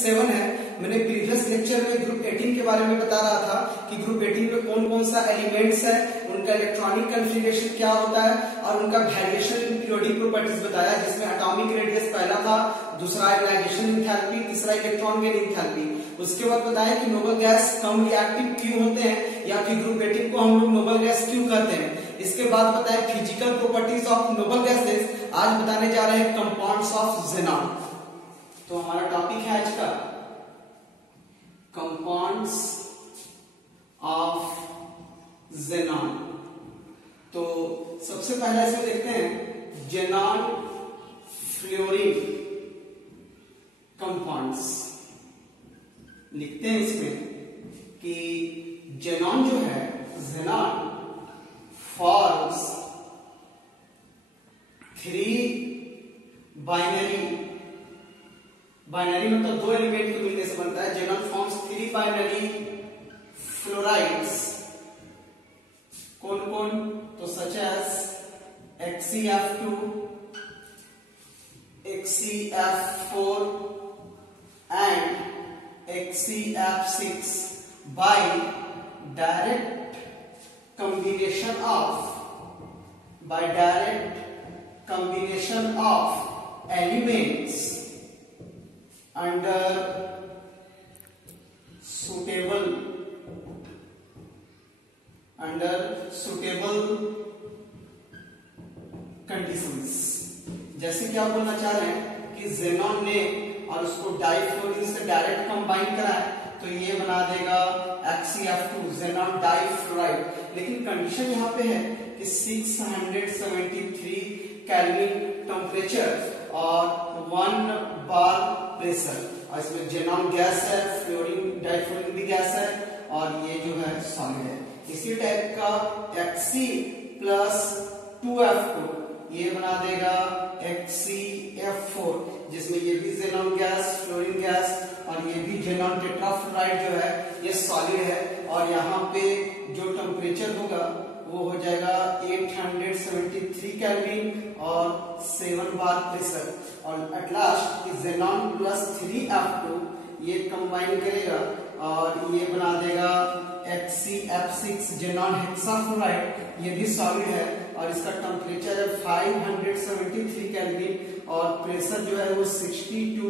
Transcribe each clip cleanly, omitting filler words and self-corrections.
7 है। मैंने previous lecture में ग्रुप 18 के बारे में बता रहा था कि ग्रुप 18 में कौन कौन सा एलिमेंट्स है, उनका इलेक्ट्रॉनिक कॉन्फ़िगरेशन क्या होता है और उनका वेरिएशन इन पीरियोडिक प्रॉपर्टीज बताया, जिसमें एटॉमिक रेडियस पहला था, दूसरा आयोनाइजेशन एंथैल्पी, तीसरा इलेक्ट्रॉन गेन एंथैल्पी। उसके बाद बताया कि नोबल गैस कम रिएक्टिव क्यों होते हैं या फिर ग्रुप 18 को हम लोग नोबल गैस क्यों कहते हैं। इसके बाद बताया physical properties of noble gases. आज बताने जा रहे हैं कंपाउंड्स ऑफ ज़ेनॉन। तो हमारा टॉपिक है आज का कंपाउंड्स ऑफ ज़ेनॉन। तो सबसे पहले इसमें देखते हैं ज़ेनॉन फ्लोरीन कंपाउंड्स। लिखते हैं इसमें कि ज़ेनॉन जो है, ज़ेनॉन forms 3 बाइनरी मतलब दो एलिमेंट को मिलने से बनता है। Xenon forms 3 binary fluorides. कौन कौन? तो such as HCF2, HCF4 and HCF6 by direct combination of elements under suitable conditions। जैसे कि आप बोलना चाह रहे हैं कि ज़ेनॉन ने और उसको डाइफ्लोरीन से डायरेक्ट कंबाइन करा है तो ये बना देगा HCF2 ज़ेनॉन डाइफ्लोराइड। लेकिन कंडीशन यहाँ पे है कि 673 केल्विन टेम्परेचर और 1 बार प्रेशर, और इसमें ज़ेनॉन गैस है, फ्लोरीन डाइफ्लोरीन भी गैस है और ये जो है सॉलिड है। इसी टाइप का Hc+2F2 ये बना देगा HCF4, जिसमें ये भी ज़ेनॉन गैस, फ्लोरीन गैस और ये भी ज़ेनॉन टेट्राफ्लोराइड जो है ये सॉलिड है। और यहाँ पे जो टेम्परेचर होगा वो हो जाएगा 873 केल्विन और 7 बार प्रेशर। और एट लास्ट ज़ेनॉन +3F2 ये कंबाइन करेगा और ये बना देगा HCF6 ज़ेनॉन हेक्साफ्लोराइड। ये भी सॉलिड है और इसका टेम्परेचर है 573 केल्विन और प्रेशर जो है वो 60 to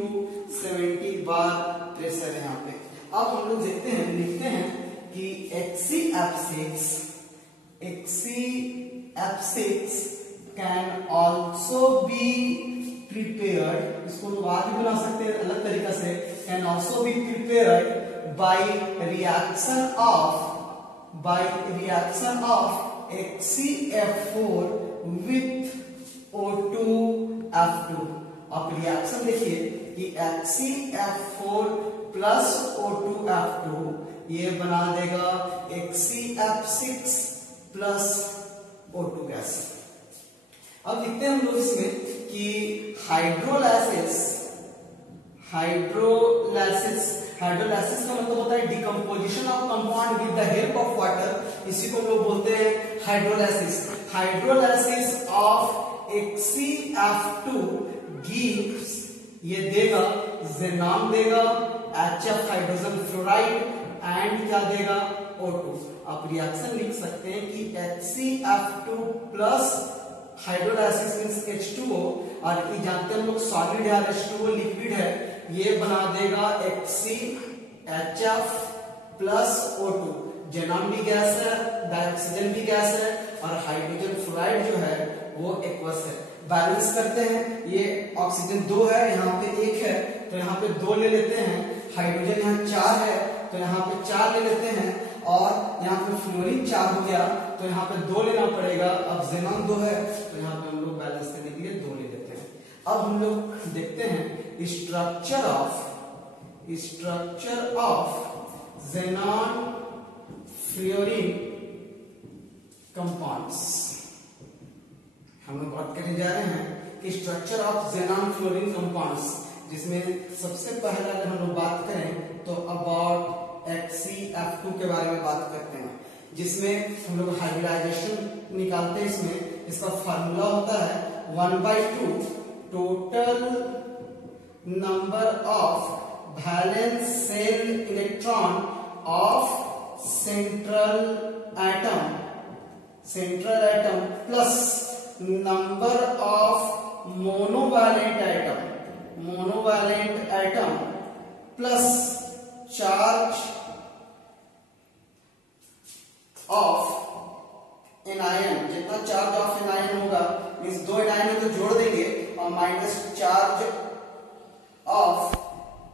70 बार प्रेशर है यहाँ पे। अब हम लोग देखते हैं, लिखते हैं कि HCF6 can also be prepared, इसको लोग आगे बना सकते हैं अलग तरीका से, can also be prepared by reaction of HCF4 with O2F2। अब रिएक्शन देखिए कि HCF4 plus O2F2 ये बना देगा HCF6 plus O2 गैस। अब देखते हैं हम लोग इसमें कि हाइड्रोलाइसिस का मतलब होता है decomposition of compound with the help of water. इसी को हम लोग बोलते हैं हाइड्रोलाइसिस ऑफ HCF2 गिव्स, ये देगा ज़ेनॉन देगा, HF हाइड्रोजन फ्लोराइड एंड क्या देगा O2। आप रिएक्शन लिख सकते हैं कि HCF2 plus hydrolysis means H2O, और ये जानते हैं हम लोग सॉलिड है, H2O लिक्विड है, ये बना देगा HCHF प्लस O2। ज़ेनॉन भी गैस है, डाइऑक्सीजन भी गैस है और हाइड्रोजन फ्लोराइड जो है वो एक्वस है। बैलेंस करते हैं, ये ऑक्सीजन 2 है, यहाँ पे 1 है तो यहाँ पे 2 ले लेते हैं, हाइड्रोजन यहाँ 4 है तो यहाँ पे 4 ले लेते हैं और यहाँ पे फ्लोरीन 4 हो गया तो यहाँ पे 2 लेना पड़ेगा। अब ज़ेनॉन 2 है तो यहाँ पे हम लोग बैलेंस करने के लिए 2 ले लेते हैं। अब हम लोग देखते हैं structure of xenon fluorine compounds. हम लोग बात करने जा रहे हैं कि structure of xenon fluorine compounds, जिसमें सबसे पहले अगर हम लोग बात करें तो अबाउट HCF2 के बारे में बात करते हैं, जिसमें हम लोग हाइब्रिडाइजेशन निकालते हैं। इसमें इसका फार्मूला होता है 1/2 total number of वैलेंशियल electron of central atom plus number of monovalent atom plus charge of anion, जितना चार्ज ऑफ एनायन होगा मींस दो एनायन को जोड़ देंगे और माइनस चार्ज ऑफ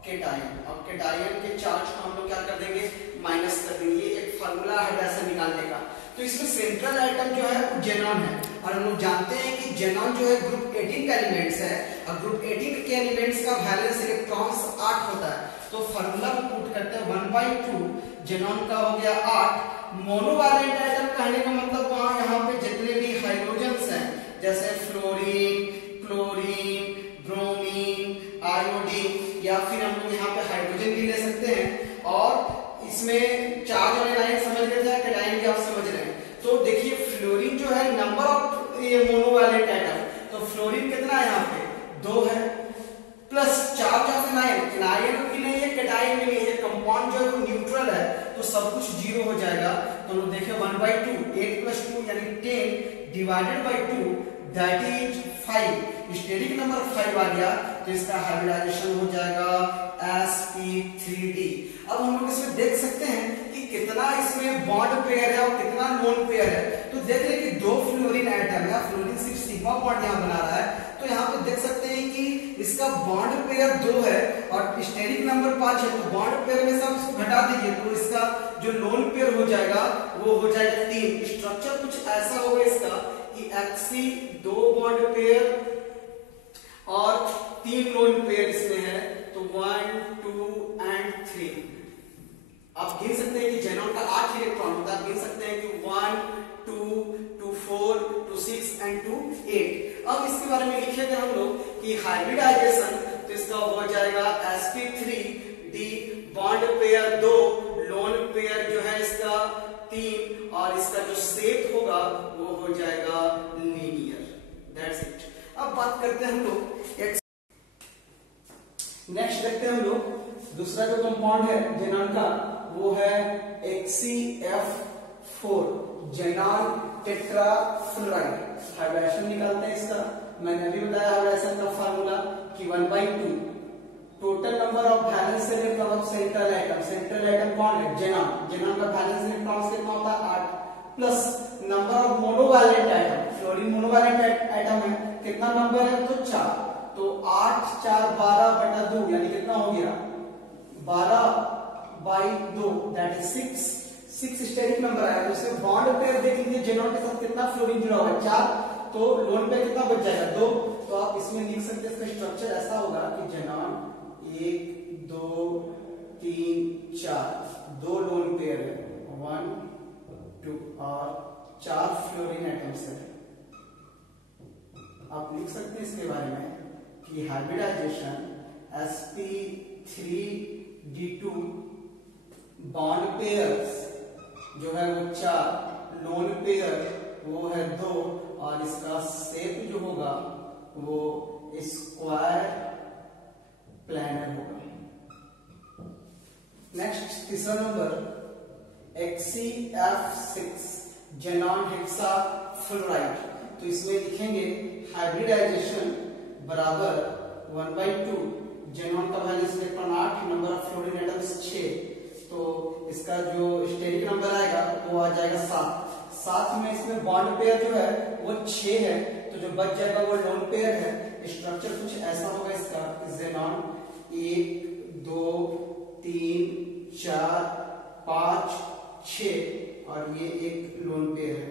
केटायन। अब केटायन के चार्ज को हम लोग क्या कर देंगे, माइनस कर देंगे। ये एक फार्मूला है वैसे निकालने का। तो इसमें सेंट्रल एटम जो है वो जेनॉन है और हम लोग जानते हैं कि जेनॉन जो है ग्रुप 18 का एलिमेंट्स है और ग्रुप 18 के एलिमेंट्स का वैलेंस इलेक्ट्रॉन्स 8 होता है। तो फार्मूला को पुट करते हैं 1/2 जेनॉन का हो गया 8। मोनोवैलेंट एटम कहने का मतलब वहां यहाँ पे जितने भी हाइड्रोजन्स हैं जैसे फ्लोरीन, क्लोरीन, ब्रोमीन, आयोडीन या फिर हम लोग यहाँ पे हाइड्रोजन भी ले सकते हैं और इसमें चार्ज और एनायन समझ गए थे, केटायन भी आप समझ रहे हैं। तो देखिए फ्लोरीन जो है नंबर ऑफ ये मोनोवैलेंट एटम, तो फ्लोरीन कितना है यहाँ पे 2 है प्लस चार्ज ऑफ एनायन भी नहीं है, केटायन भी नहीं है, कंपाउंड जो है वो न्यूट्रल है तो सब कुछ 0 हो जाएगा। तो लोग देखें 1/2 8 + 2 यानी 10 डिवाइडेड बाय 2 दैट इज 5। स्टेरिक नंबर 5 आ गया तो इसका हाइब्रिडाइजेशन हो जाएगा sp3d। अब हम लोग इसमें देख सकते हैं कि कितना इसमें बॉन्ड पेयर है और कितना लोन पेयर है। तो देख रहे कि 2 फ्लोरीन एटम है, फ्लोरीन सिर्फ सिग्मा बॉन्ड यहाँ बना रहा है। तो यहाँ पे देख सकते हैं कि इसका बॉन्ड पेयर 2 है और स्टेरिक नंबर 5 है। तो बॉन्ड पेयर में से हम इसको घटा दीजिए तो इसका जो लोन पेयर हो जाएगा वो हो जाएगा 3। स्ट्रक्चर कुछ ऐसा होगा इसका कि Hc 2 बॉन्ड पेयर और 3 लोन पेयर इसमें है। तो 1 2 and 3 आप गिन सकते हैं कि जेनॉन का 8 इलेक्ट्रॉन होता है। आप गिन सकते हैं कि 1 2 2 4 2 6 and 2 8। अब इसके बारे में लिखेंगे हम लोग कि हाइब्रिडाइजेशन तो इसका हो जाएगा sp3d bond pair 2 lone pair जो है इसका 3 और इसका जो शेप होगा वो हो जाएगा लीनियर। That's it. अब बात करते हैं हम लोग नेक्स्ट देखते हैं हम लोग दूसरा जो कंपाउंड है जेनॉन का वो है HCF4 जेनॉन टेट्राफ्लोराइड। हाइब्रिडाइजेशन निकालते हैं इसका। मैंने अभी बताया हाइब्रिडाइजेशन का फार्मूला कि 1/2 total number of valence electron of central atom कौन है, जेनॉन का वैलेंस इलेक्ट्रॉन कितना होता है 8 plus number of monovalent atom, fluorine monovalent atom है, कितना नंबर है तो 4। तो 8 4 12/2 यानी कितना हो गया 12/2 दैट इज 6 स्टेरिक नंबर आया। तो इसमें बॉन्ड पेयर देख लीजिए जेनॉन के साथ कितना फ्लोरीन जुड़ा हुआ है 4, तो लोन पेयर कितना बच जाएगा 2। तो आप इसमें लिख सकते हैं इसका स्ट्रक्चर ऐसा होगा कि जेनॉन 1 2 3 4 2 लोन पेयर है 1 2 और 4 फ्लोरीन एटम्स है। आप लिख सकते हैं इसके बारे में कि हाइब्रिडाइजेशन sp3d2 बॉन्ड पेयर्स जो है वो 4, लोन पेयर वो है 2 और इसका शेप जो होगा वो स्क्वायर प्लैनर होगा। नेक्स्ट तीसरा नंबर HCF6 जेनॉन हेक्साफ्लोराइड। तो इसमें लिखेंगे हाइब्रिडाइजेशन बराबर 1/2 जेनॉन का valence electron 8 number of fluorine atoms 6। तो इसका जो स्टेरिक नंबर आएगा वो आ जाएगा 7 में इसमें बॉन्ड पेयर जो है वो 6 है तो जो बच जाएगा वो लोन पेयर है। स्ट्रक्चर कुछ ऐसा होगा इसका जेनॉन 1 2 3 4 5 6 और ये एक लोन पेयर है।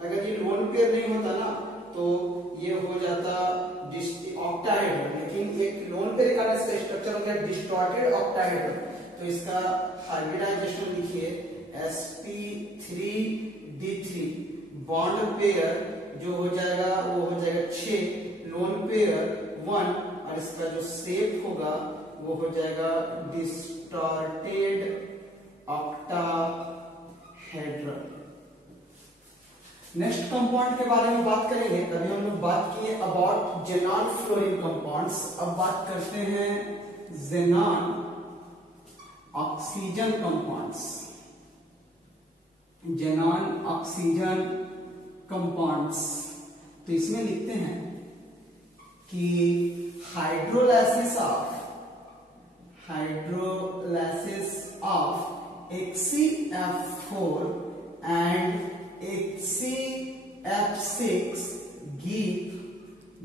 अगर ये लोन पेयर नहीं होता ना तो ये हो जाता ऑक्टाहेड्रल, लेकिन एक लोन पेयर का इसका स्ट्रक्चर हो गया डिस्टॉर्टेड ऑक्टाहेड्रल। तो इसका हाइब्रिडाइजेशन लिखिए sp3d3 बॉन्ड पेयर जो हो जाएगा वो हो जाएगा 6, लोन पेयर 1 और इसका जो शेप होगा वो हो जाएगा डिस्टॉर्टेड ऑक्टाहेड्रल। नेक्स्ट कंपाउंड के बारे में बात करेंगे। कभी हम लोग बात किए अबाउट जेनॉन फ्लोरीन कंपाउंड्स। अब बात करते हैं xenon oxygen compounds, xenon oxygen compounds. तो इसमें लिखते हैं कि hydrolysis of HCF4 and HCF6 give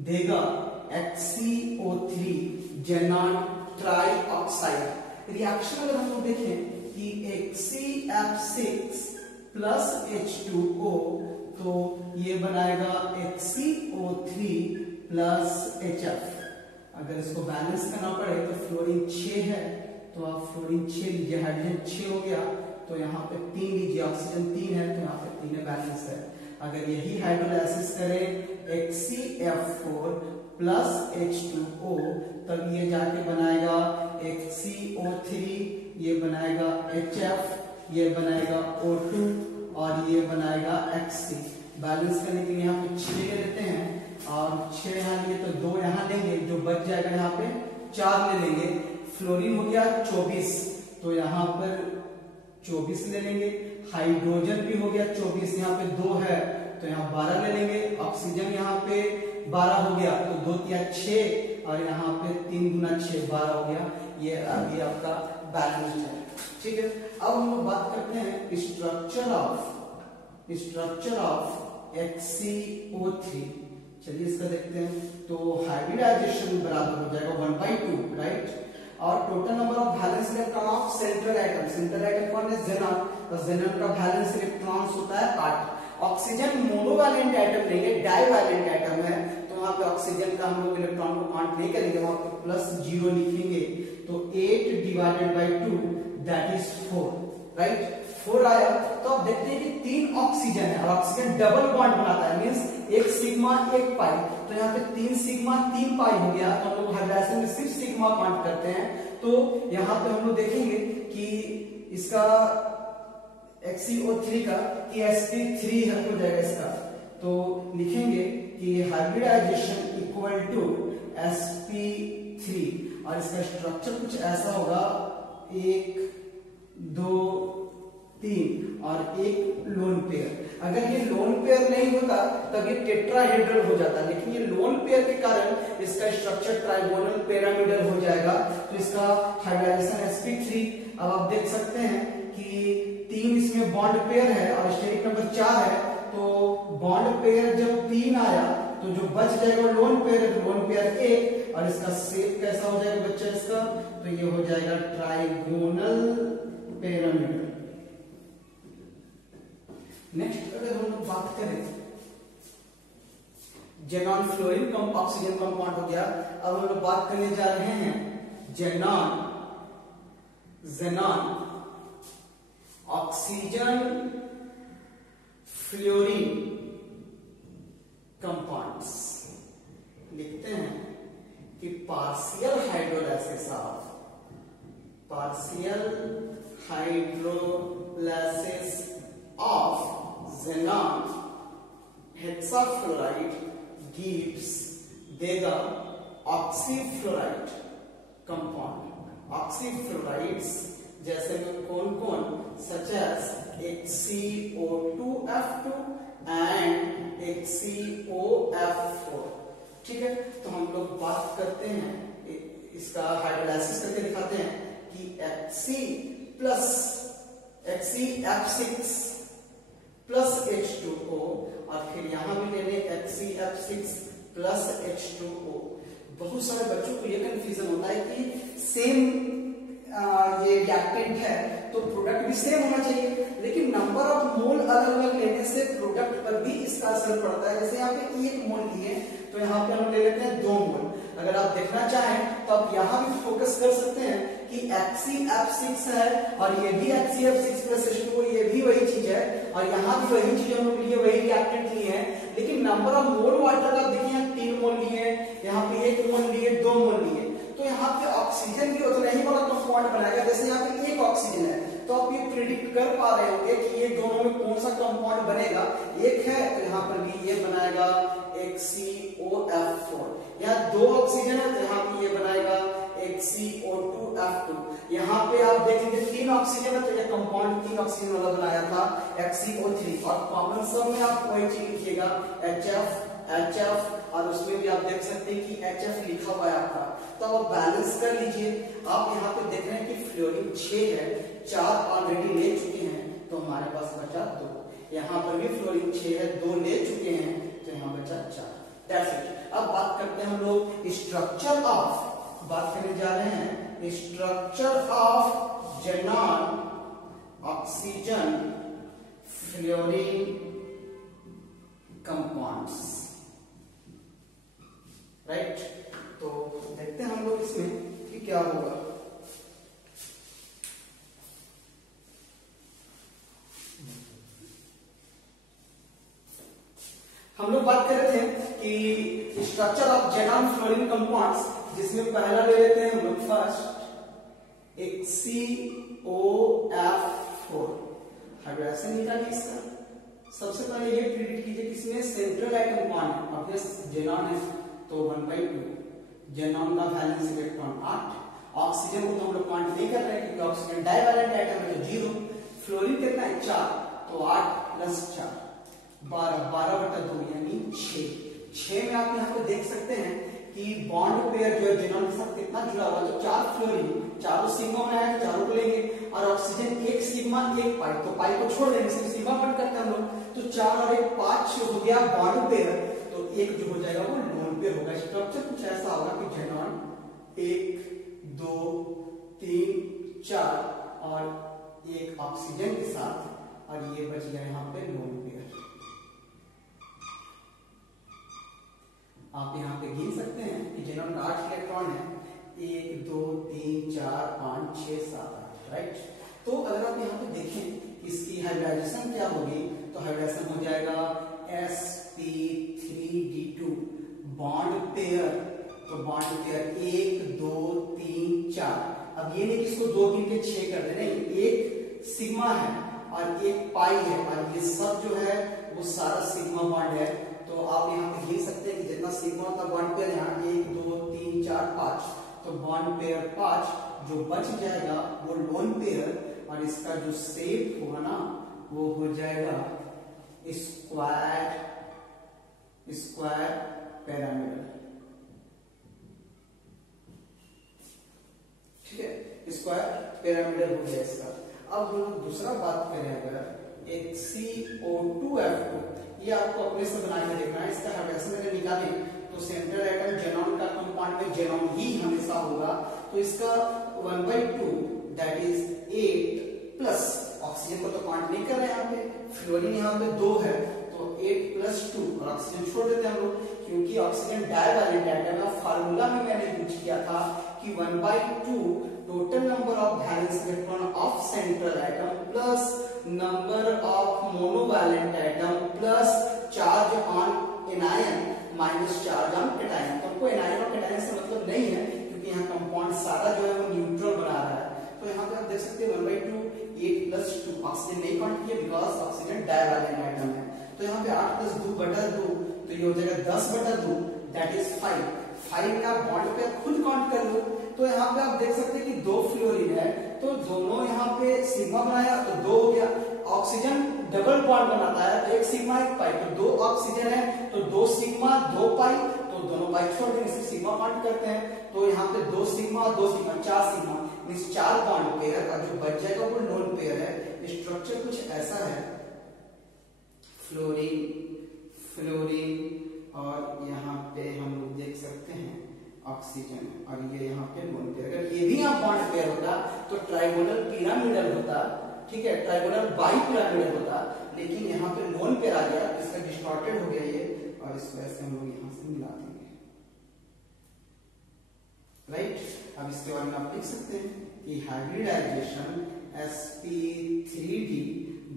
देगा HCO3 xenon ट्राइऑक्साइड। रिएक्शन अगर हम लोग देखें कि HCF6 प्लस H2O, तो ये बनाएगा HCO3 प्लस HF। अगर इसको बैलेंस करना पड़े तो फ्लोरीन 6 है, तो आप फ्लोरीन 6 लीजिए, हाइड्रोजन 6 हो गया, तो यहाँ पे 3 लीजिए, ऑक्सीजन 3 है, तो यहाँ पे 3 है, बैलेंस है। अगर यही हाइड्रोलाइसिस करें HCF4 प्लस H2O, तब ये जाके बनाएगा HCO3, ये बनाएगा HF, ये बनाएगा O2 और ये बनाएगा HC। बैलेंस करने के लिए यहाँ पे 6 ले लेते हैं और 6 यहाँ लिए तो 2 यहाँ लेंगे, जो बच जाएगा यहाँ पे 4 ले लेंगे। फ्लोरीन हो गया 24, तो यहाँ पर 24 ले लेंगे। हाइड्रोजन भी हो गया 24, यहाँ पे 2 है, तो यहाँ 12 ले लेंगे। ऑक्सीजन यहाँ पे 12 हो गया, तो 2 या 6 और यहाँ पे 3 गुना 6 12 हो गया। ये अभी आपका बैलेंस्ड है, ठीक है। अब हम लोग बात करते हैं स्ट्रक्चर ऑफ HCO3। चलिए इसका देखते हैं। तो हाइब्रिडाइजेशन बराबर हो जाएगा 1/2, राइट। और total number of valence electron of central atom कौन है? xenon। तो xenon का वैलेंस इलेक्ट्रॉन्स होता है 8। ऑक्सीजन मोनोवैलेंट एटम नहीं है, डाइवैलेंट एटम है, तो वहां पे ऑक्सीजन का हम लोग इलेक्ट्रॉन को काउंट नहीं करेंगे, वहां पे +0 लिखेंगे। तो 8/2 दैट इज 4, राइट। 4 आया, तो आप देखते हैं कि 3 ऑक्सीजन है और ऑक्सीजन डबल बॉन्ड बनाता है, मींस 1 सिग्मा 1 पाई, तो यहाँ पे 3 सिग्मा 3 पाई हो गया। तो हम लोग हाइड्रोलाइसिस में सिर्फ सिग्मा काउंट करते हैं, तो यहाँ पे हम लोग देखेंगे कि इसका HCO3 का कि sp3 हो जाएगा इसका, तो लिखेंगे कि हाइब्रिडाइजेशन इक्वल टू sp3 और इसका स्ट्रक्चर कुछ ऐसा होगा, 1 2 3 और एक लोन पेयर। अगर ये लोन पेयर नहीं होता तब ये टेट्राहेड्रल हो जाता, लेकिन ये लोन पेयर के कारण इसका स्ट्रक्चर ट्राइगोनल पिरामिडल हो जाएगा। तो इसका हाइब्रिडाइजेशन sp3। अब आप देख सकते हैं कि 3 इसमें बॉन्ड पेयर है और स्टेरिक नंबर 4 है, तो बॉन्ड पेयर जब 3 आया तो जो बच जाएगा लोन पेयर है, तो लोन पेयर 1 और इसका शेप कैसा हो जाएगा बच्चा इसका? तो ये हो जाएगा ट्राइगोनल पिरामिडल। नेक्स्ट अगर हम लोग बात करें जेनॉन फ्लोरीन ऑक्सीजन कंपाउंड हो गया। अब हम लोग बात करने जा रहे हैं जेनॉन ऑक्सीजन फ्लोरीन कंपाउंड्स। लिखते हैं कि partial hydrolysis of xenon hexafluoride gives देगा ऑक्सीफ्लोराइड कंपाउंड। ऑक्सीफ्लोराइड्स जैसे में कौन कौन? Such as HCO2F2 and HCOF4, ठीक है। तो हम लोग बात करते हैं, इसका हाइड्रोलाइसिस करके दिखाते हैं कि HCF6 प्लस H2O और फिर यहां भी ले लें HCF6 प्लस H2O। बहुत सारे बच्चों को यह कंफ्यूजन होता है कि सेम ये रिएक्टेंट है तो प्रोडक्ट भी सेम होना चाहिए, लेकिन नंबर ऑफ मोल अलग अलग लेने से प्रोडक्ट पर भी इसका असर पड़ता है। जैसे यहाँ पे 1 मोल लिए तो यहाँ पे हम ले लेते हैं 2 मोल। अगर आप देखना चाहें तो आप यहाँ भी फोकस कर सकते हैं कि HCF6 है और ये भी HCF6 प्लस H2O, ये भी वही चीज है और यहाँ भी वही चीज हम लोग लिए, वही रिएक्टेंट लिए हैं, लेकिन नंबर ऑफ मोल वाटर का देखिए 3 मोल लिए, यहाँ पे 1 मोल लिए, 2 मोल लिए। तो यहाँ पे ऑक्सीजन भी उतना ही बड़ा कंपाउंड बनाएगा। जैसे यहाँ पे 1 ऑक्सीजन है तो आप ये प्रिडिक्ट कर पा रहे होंगे कि ये दोनों में कौन सा कंपाउंड बनेगा। 1 है तो यहाँ पर भी ये बनाएगा HCOF4। यहाँ 2 ऑक्सीजन है तो यहाँ पे ये बनाएगा HCO2F2। यहाँ पे आप देखेंगे 3 ऑक्सीजन है, तो ये कंपाउंड 3 ऑक्सीजन वाला बनाया था HCO3, और कॉमन सब में आप वही चीज लिखिएगा HF, और उसमें भी आप देख सकते हैं कि HF लिखा हुआ है आपका। तो आप बैलेंस कर लीजिए। आप यहाँ पे देख रहे हैं कि फ्लोरीन 6 है, 4 ऑलरेडी ले चुके हैं, तो हमारे पास बचा 2। यहाँ पर भी फ्लोरीन 6 है, 2 ले चुके हैं, तो यहाँ बचा 4। That's it. अब बात करते हैं हम लोग स्ट्रक्चर ऑफ, बात करने जा रहे हैं structure of xenon oxygen fluorine compounds, right. तो देखते हैं हम लोग इसमें कि क्या होगा। हम लोग बात कर रहे थे कि structure of xenon fluorine compounds, जिसमें पहला ले लेते हैं हम लोग फर्स्ट HCOF4। हाइड्रोजन निकालिए इसका। सबसे पहले ये प्रिडिक्ट कीजिए कि इसमें सेंट्रल एटम कौन है। ऑब्वियस जेनॉन है, तो 1/2। जेनॉन का वैलेंस इलेक्ट्रॉन 8। ऑक्सीजन को तो हम लोग काउंट नहीं कर रहे हैं क्योंकि ऑक्सीजन डाइवैलेंट एटम है, तो 0। फ्लोरीन कितना है 4, तो 8 + 4 12/2 यानी 6 में आप यहाँ पे देख सकते हैं कि बॉन्ड पेयर जो है जेनॉन के साथ कितना जुड़ा हुआ है। तो 4 फ्लोरीन, चारों सिग्मा बनाया, चारों को लेंगे, और ऑक्सीजन 1 सिग्मा 1 पाई, तो पाई को छोड़ देंगे, सिर्फ सिग्मा बंद करते हैं हम लोग। तो 4 और 1 5 हो गया बॉन्ड पेयर, तो 1 जो हो जाएगा वो लोन पेयर होगा। स्ट्रक्चर कुछ ऐसा होगा कि जेनॉन 1 2 3 4 और 1 ऑक्सीजन के साथ, और ये बच गया यहाँ पे लोन पेयर। आप यहाँ पे गिन सकते हैं कि जेनॉन का 8 इलेक्ट्रॉन है, 1 2 3 4 5 6 7 8, राइट। तो अगर आप यहाँ पे देखें इसकी हाइब्रिडाइजेशन क्या होगी, तो हाइब्रिडाइजेशन हो जाएगा sp3d2 बॉन्ड पेयर। तो बॉन्ड पेयर 1 2 3 4। अब ये नहीं कि इसको 2 3 के 6 कर दे, नहीं, 1 सिग्मा है और 1 पाई है, और ये सब जो है वो सारा सिग्मा बॉन्ड है। तो आप यहाँ पे गिन सकते हैं कि जितना सिग्मा का बॉन्ड पेयर यहाँ 1 2 3 4 5, तो बॉन्ड पेयर 5 जो बच जाएगा वो लोन पेयर, और इसका जो शेप होगा ना वो हो जाएगा स्क्वायर पिरामिड। ठीक है, स्क्वायर पिरामिड हो गया इसका। अब हम लोग दूसरा बात करें अगर HCO2F2, ये आपको अपने से बना के देखना है। इसका हाइड्रोजन अगर निकालें तो सेंट्रल एटम जेनॉन का कंपाउंड में जेनॉन ही हमेशा होगा, तो इसका 1/2 दैट इज 8 प्लस ऑक्सीजन को तो काउंट नहीं कर रहे हैं यहाँ पे, फ्लोरीन यहाँ पे 2 है, तो 8 + 2, और ऑक्सीजन छोड़ देते हैं हम लोग क्योंकि ऑक्सीजन डाइवैलेंट एटम है। फार्मूला में मैंने यूज किया था कि 1/2 total number of valence electron of central atom plus number of monovalent atom plus charge on anion minus charge on cation. तो हमको एनायन और कैटायन से मतलब नहीं है क्योंकि यहाँ कंपाउंड सारा जो है वो न्यूट्रल बना रहा है। तो यहाँ पे आप देख सकते हैं 1/2 8 + 2, ऑक्सीजन नहीं काउंट किया बिकॉज ऑक्सीजन डाइवैलेंट एटम है। तो यहाँ पे 8 + 2/2, तो ये हो जाएगा 10/2 दैट इज 5। 5 का बॉन्ड पे खुद काउंट कर लो, तो यहाँ पे आप देख सकते हैं कि 2 फ्लोरीन है, तो दोनों यहाँ पे सिग्मा बनाया तो 2 हो गया। ऑक्सीजन डबल बॉन्ड बनाता है, तो 1 सिग्मा 1 पाई, तो 2 ऑक्सीजन है तो 2 सिग्मा 2 पाई, तो दोनों पाई छोड़ देंगे, इसे सिग्मा काउंट करते हैं। तो यहाँ पे 2 sigma 2 sigma 4 sigma means 4 bond pair, और जो बच जाएगा वो लोन पेयर है। स्ट्रक्चर कुछ ऐसा है, फ्लोरीन और यहाँ पे हम लोग देख सकते हैं ऑक्सीजन, और ये यहाँ पे लोन पेयर। अगर ये भी यहाँ बॉन्ड पेयर होता तो ट्राइगोनल पिरामिडल होता, ठीक है, ट्राइगोनल बाइपिरामिडल होता, लेकिन यहाँ पे लोन पेयर आ गया, इसका डिस्टॉर्टेड हो गया ये, और इस वजह से हम लोग यहाँ से मिला देंगे, राइट। अब इसके बारे में आप लिख सकते हैं कि हाइब्रिडाइजेशन sp3d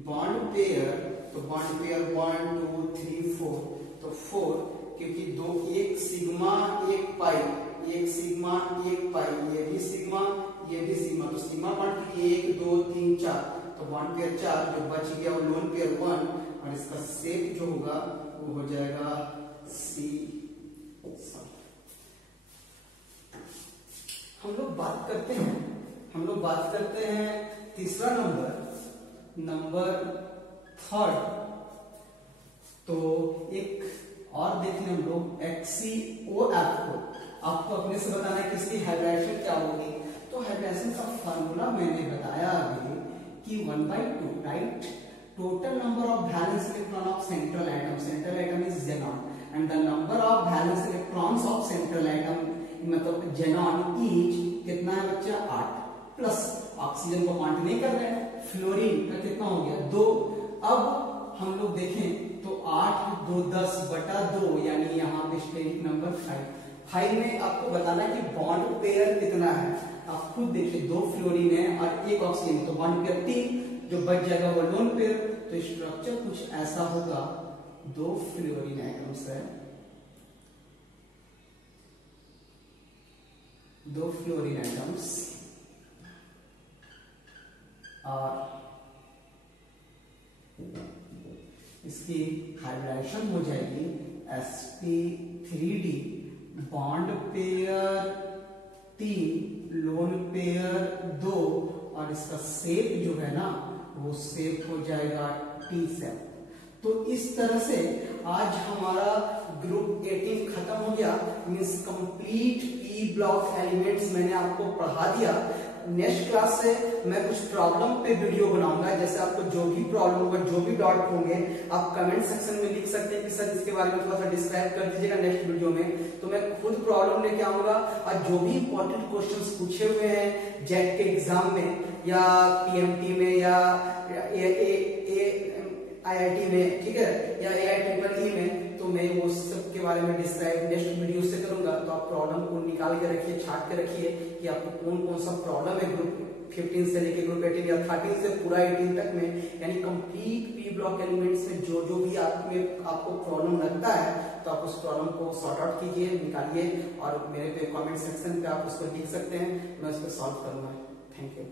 बॉन्ड पेयर, तो बॉन्ड पेयर 1 2 3 4, तो 4 क्योंकि 2 1 सिग्मा 1 पाई, 1 सिग्मा 1 पाई, ये भी सिग्मा ये भी सिग्मा, तो सिग्मा बॉन्ड की 1 2 3 4, तो बॉन्ड पेयर 4 जो बच गया वो लोन पेयर 1, और इसका शेप जो होगा वो हो जाएगा C। हम लोग बात करते हैं तीसरा नंबर थर्ड। तो एक और देखें हम लोग HCOF को, आपको अपने से बताना है कि इसकी हाइब्रिडाइजेशन क्या होगी। तो हाइब्रिडाइजेशन का फार्मूला मैंने बताया अभी कि 1/2, right. Total number of valence electron of central atom is xenon and the number of valence electrons of central atom मतलब xenon इज कितना है बच्चा 8, प्लस ऑक्सीजन को काउंट नहीं कर रहे हैं, फ्लोरीन का कितना हो गया 2। अब हम लोग देखें तो 8 2 10 बटा 2 यानी यहाँ पे स्टेरिक नंबर 5 में आपको बताना है कि बॉन्ड पेयर कितना है। आप खुद देखिए 2 फ्लोरीन है और 1 ऑक्सीजन, तो बॉन्ड पेयर 3, जो बच जाएगा वो लोन पेयर। तो स्ट्रक्चर कुछ ऐसा होगा, 2 फ्लोरीन एटम्स है, 2 फ्लोरीन एटम्स और इसकी हाइब्रिडाइजेशन हो जाएगी sp3d, bond pair 3, lone pair 2 और इसका शेप जो है ना वो शेप हो जाएगा टी शेप। तो इस तरह से आज हमारा ग्रुप 18 खत्म हो गया, means complete E block elements मैंने आपको पढ़ा दिया। नेक्स्ट क्लास से मैं कुछ प्रॉब्लम पे वीडियो बनाऊंगा, जैसे आपको जो भी प्रॉब्लम होगा, जो भी डाउट होंगे आप कमेंट सेक्शन में लिख सकते हैं कि सर इसके बारे में थोड़ा सा डिस्क्राइब कर दीजिएगा नेक्स्ट वीडियो में। तो मैं खुद प्रॉब्लम लेके आऊंगा और जो भी इंपॉर्टेंट क्वेश्चंस पूछे हुए हैं जेट के एग्जाम में या पीएमटी में या IIT में, ठीक है, या AIEEE में, तो मैं वो सब के बारे में डिस्क्राइब नेक्स्ट वीडियो से करूंगा। तो आप प्रॉब्लम को निकाल के रखिए, छाट के रखिए कि आपको कौन कौन सा प्रॉब्लम है ग्रुप 15 से लेके ग्रुप 18 या 13 से पूरा 18 तक में, यानी कंप्लीट पी ब्लॉक एलिमेंट्स में जो जो भी आपको प्रॉब्लम लगता है तो आप उस प्रॉब्लम को सॉर्ट आउट कीजिए, निकालिए और मेरे पे कमेंट सेक्शन पे आप उसको लिख सकते हैं, मैं उसको सॉल्व करूंगा। Thank you.